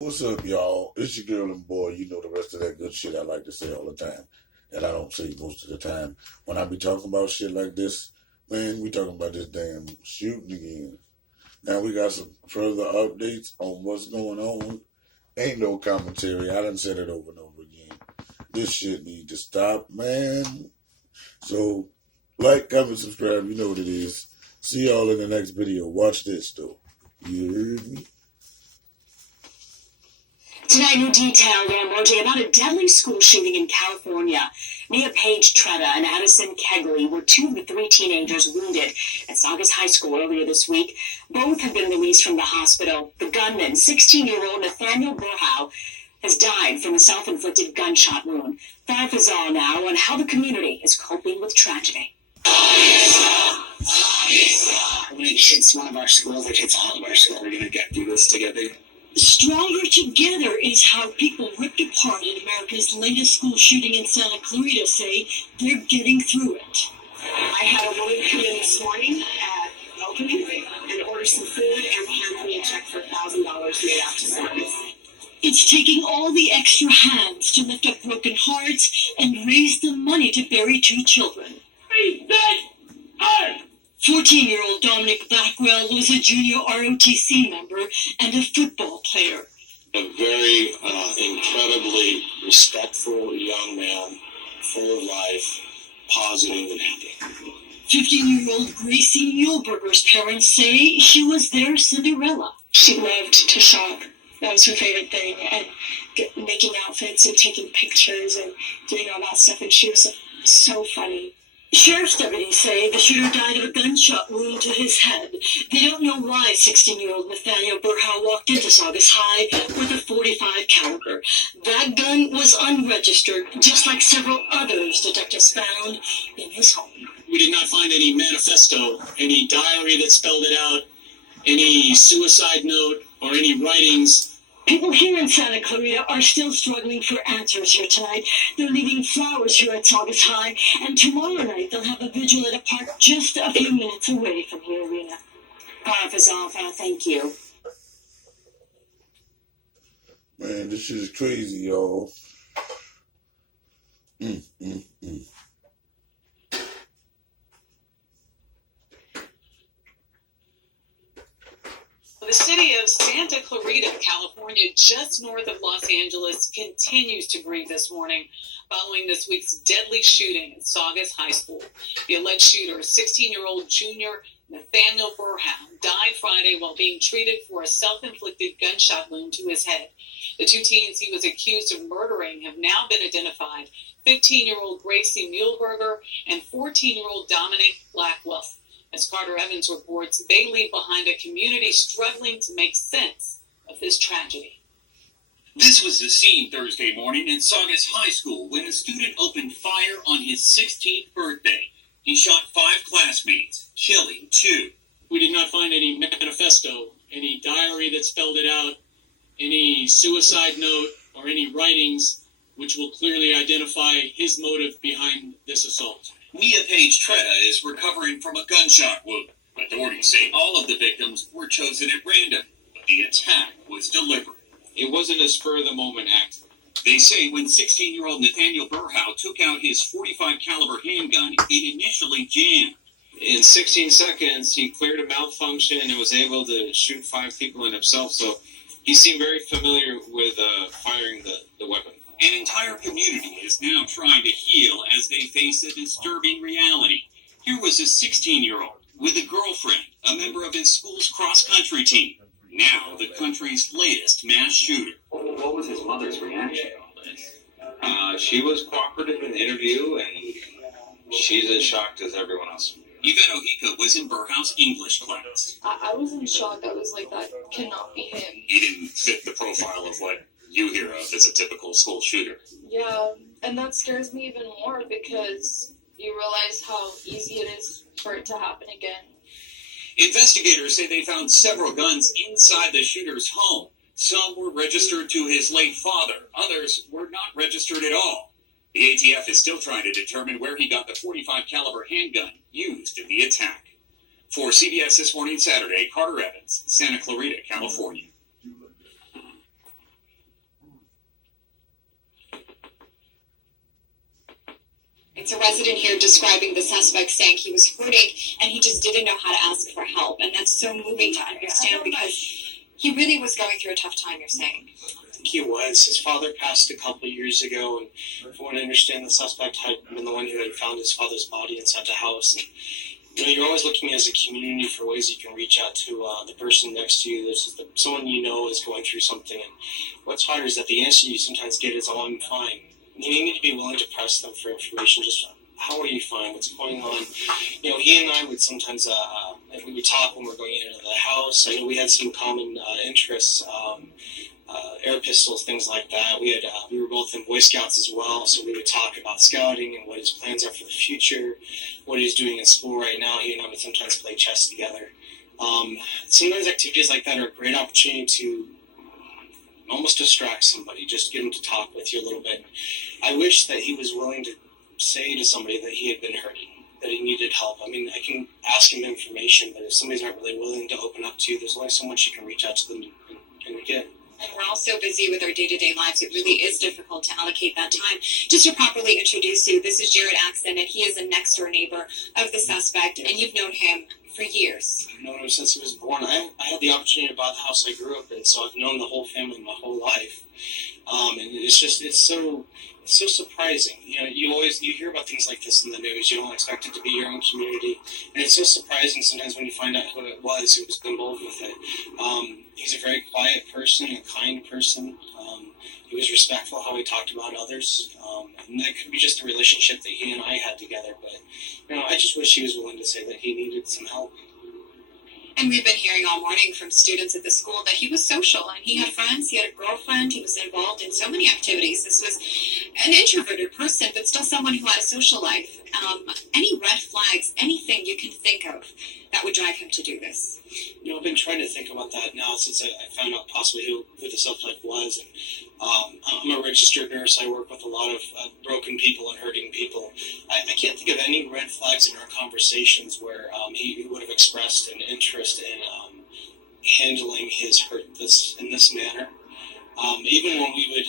What's up, y'all? It's your girl and boy. You know the rest of that good shit I like to say all the time. And I don't say most of the time. When I be talking about shit like this, man, we talking about this damn shooting again. Now we got some further updates on what's going on. Ain't no commentary. I done said it over and over again. This shit need to stop, man. So, like, comment, subscribe. You know what it is. See y'all in the next video. Watch this, though. You heard me? Tonight, new detail emerging about a deadly school shooting in California. Nia Page Tretta and Addison Kegley were two of the three teenagers wounded at Saugus High School earlier this week. Both have been released from the hospital. The gunman, 16-year-old Nathaniel Burhow, has died from a self-inflicted gunshot wound. Farah Fazal now on how the community is coping with tragedy. When it hits one of our schools, it hits all of our schools. We're going to get through this together. Stronger together is how people ripped apart in America's latest school shooting in Santa Clarita say they're getting through it. I had a woman come in this morning at Opening and order some food and hand me a check for $1,000 made out to Saugus. It's taking all the extra hands to lift up broken hearts and raise the money to bury two children. 14-year-old Dominic Blackwell was a junior ROTC member and a football player. A very incredibly respectful young man, full of life, positive and happy. 15-year-old Gracie Muehlberger's parents say she was their Cinderella. She loved to shop. That was her favorite thing. And making outfits and taking pictures and doing all that stuff. And she was so funny. Sheriff's deputies say the shooter died of a gunshot wound to his head. They don't know why 16-year-old Nathaniel Burhow walked into Saugus High with a .45 caliber. That gun was unregistered, just like several others detectives found in his home. We did not find any manifesto, any diary that spelled it out, any suicide note, or any writings. People here in Santa Clarita are still struggling for answers here tonight. They're leaving flowers here at Saugus High, and tomorrow night they'll have a vigil at a park just a few minutes away from here, Rena. Farah Fazal, thank you. Man, this shit is crazy, y'all. The city of Santa Clarita, California, just north of Los Angeles, continues to grieve this morning following this week's deadly shooting at Saugus High School. The alleged shooter, 16-year-old junior Nathaniel Burhow, died Friday while being treated for a self-inflicted gunshot wound to his head. The two teens he was accused of murdering have now been identified, 15-year-old Gracie Muehlberger and 14-year-old Dominic Blackwell. As Carter Evans reports, they leave behind a community struggling to make sense of this tragedy. This was the scene Thursday morning in Saugus High School when a student opened fire on his 16th birthday. He shot 5 classmates, killing 2. We did not find any manifesto, any diary that spelled it out, any suicide note, or any writings which will clearly identify his motive behind this assault. Nia Page Tretta is recovering from a gunshot wound. Authorities say all of the victims were chosen at random, but the attack was deliberate. It wasn't a spur-of-the-moment act. They say when 16-year-old Nathaniel Burhow took out his .45 caliber handgun, it initially jammed. In 16 seconds, he cleared a malfunction and was able to shoot 5 people in himself, so he seemed very familiar with firing the weapon. An entire community is now trying to heal as they face a disturbing reality. Here was a 16-year-old with a girlfriend, a member of his school's cross-country team. Now the country's latest mass shooter. What was his mother's reaction to all this? She was cooperative in the interview, and she's as shocked as everyone else. Yvette Ohika was in Burhow's English class. I was in shock. I was like, that cannot be him. He didn't fit the profile of what you hear of as a typical school shooter. Yeah, and that scares me even more because you realize how easy it is for it to happen again. Investigators say they found several guns inside the shooter's home. Some were registered to his late father. Others were not registered at all. The ATF is still trying to determine where he got the .45 caliber handgun used in the attack. For CBS This Morning Saturday, Carter Evans, Santa Clarita, California. It's a resident here describing the suspect, saying he was hurting and he just didn't know how to ask for help. And that's so moving to understand because he really was going through a tough time, you're saying. I think he was. His father passed a couple of years ago, and from what I understand, the suspect had been the one who had found his father's body inside the house. And, you're always looking as a community for ways you can reach out to the person next to you. There's someone you know is going through something, and what's hard is that the answer you sometimes get is, "Oh, I'm fine." And you need to be willing to press them for information. Just, how are you fine? What's going on? He and I would sometimes, we would talk when we're going into the house. I know we had some common interests, air pistols, things like that. We were both in Boy Scouts as well, so we would talk about scouting and what his plans are for the future, what he's doing in school right now. He and I would sometimes play chess together. Sometimes activities like that are a great opportunity to almost distract somebody, just get him to talk with you a little bit. I wish that he was willing to say to somebody that he had been hurting, that he needed help. I mean, I can ask him information, but if somebody's not really willing to open up to you, there's only so much you can reach out to them and get. And we're all so busy with our day-to-day lives, it really is difficult to allocate that time. Just to properly introduce you, this is Jared Axon, and he is a next-door neighbor of the suspect, and you've known him for years. I've known him since he was born. I had the opportunity to buy the house I grew up in, so I've known the whole family my whole life. And it's so surprising. You hear about things like this in the news. You don't expect it to be your own community, and it's so surprising sometimes when you find out who it was who was involved with it. He's a very quiet person, a kind person. He was respectful how he talked about others, and that could be just the relationship that he and I had together. But I just wish he was willing to say that he needed some help. And we've been hearing all morning from students at the school that he was social and he had friends, he had a girlfriend, he was involved in so many activities. This was an introverted person, but still someone who had a social life. Any red flags, anything you can think of that would drive him to do this? I've been trying to think about that now since I found out possibly who the suspect was. And I'm a registered nurse. I work with a lot of broken people and hurting people. I can't think of any red flags in our conversations where he would have expressed an interest in handling his hurt in this manner. Even when we would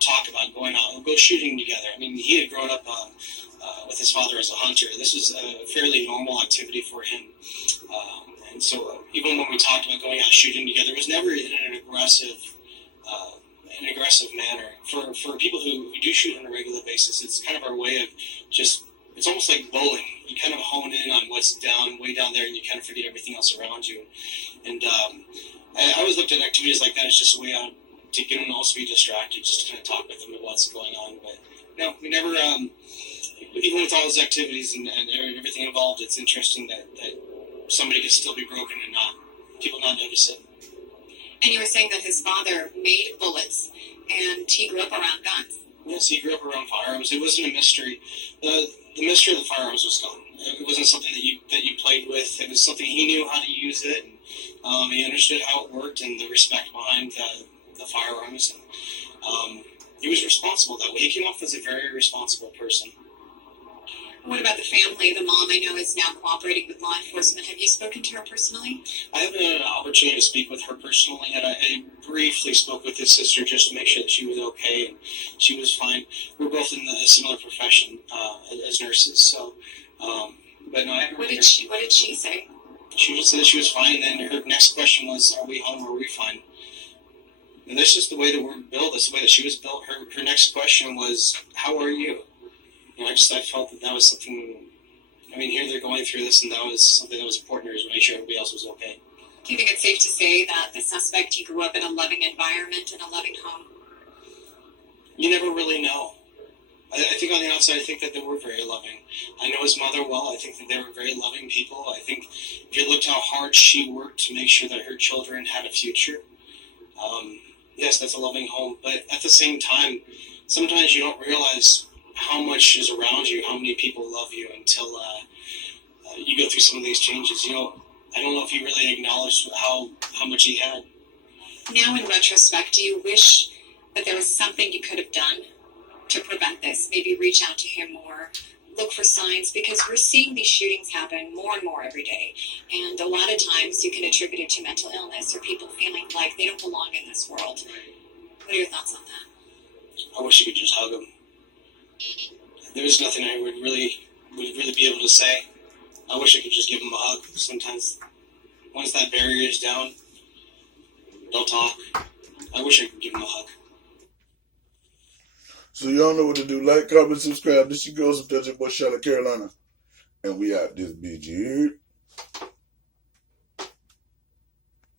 talk about going out and go shooting together. I mean, he had grown up with his father as a hunter. This was a fairly normal activity for him. And so even when we talked about going out shooting together, it was never in an aggressive manner. For people who do shoot on a regular basis, it's kind of our way of it's almost like bowling. You kind of hone in on what's way down there, and you kind of forget everything else around you. And I always looked at activities like that as just a way to get them to also be distracted, just to kind of talk with them about what's going on. But no, we never, even with all those activities and everything involved, it's interesting that somebody could still be broken and people not notice it. And you were saying that his father made bullets, and he grew up around guns. Yes, he grew up around firearms. It wasn't a mystery. The mystery of the firearms was gone. It wasn't something that you played with. It was something he knew how to use it, and he understood how it worked and the respect behind the firearms. And he was responsible that way. He came off as a very responsible person. What about the family? The mom, I know, is now cooperating with law enforcement. Have you spoken to her personally? I haven't had an opportunity to speak with her personally yet. I briefly spoke with his sister just to make sure that she was okay and she was fine. We're both in a similar profession as nurses, so. But no, I haven't. What did she say? She just said that she was fine, and then her next question was, "Are we home? Or are we fine?" And that's just the way that we're built. That's the way that she was built. Her next question was, "How are you?" I felt that was something. I mean, here they're going through this, and that was something that was important to make sure everybody else was okay. Do you think it's safe to say that the suspect, he grew up in a loving environment and a loving home? You never really know. I think on the outside, I think that they were very loving. I know his mother well. I think that they were very loving people. I think if you looked how hard she worked to make sure that her children had a future, yes, that's a loving home. But at the same time, sometimes you don't realize how much is around you, how many people love you until you go through some of these changes. I don't know if you really acknowledged how much he had. Now in retrospect, do you wish that there was something you could have done to prevent this? Maybe reach out to him more, look for signs, because we're seeing these shootings happen more and more every day. And a lot of times you can attribute it to mental illness or people feeling like they don't belong in this world. What are your thoughts on that? I wish you could just hug him. there's nothing I would really be able to say. I wish I could just give them a hug. Sometimes, once that barrier is down, they'll talk. I wish I could give them a hug. So y'all know what to do. Like, comment, subscribe. This your girl, some Dutch boy, Charlotte, Carolina. And we out this bitch here.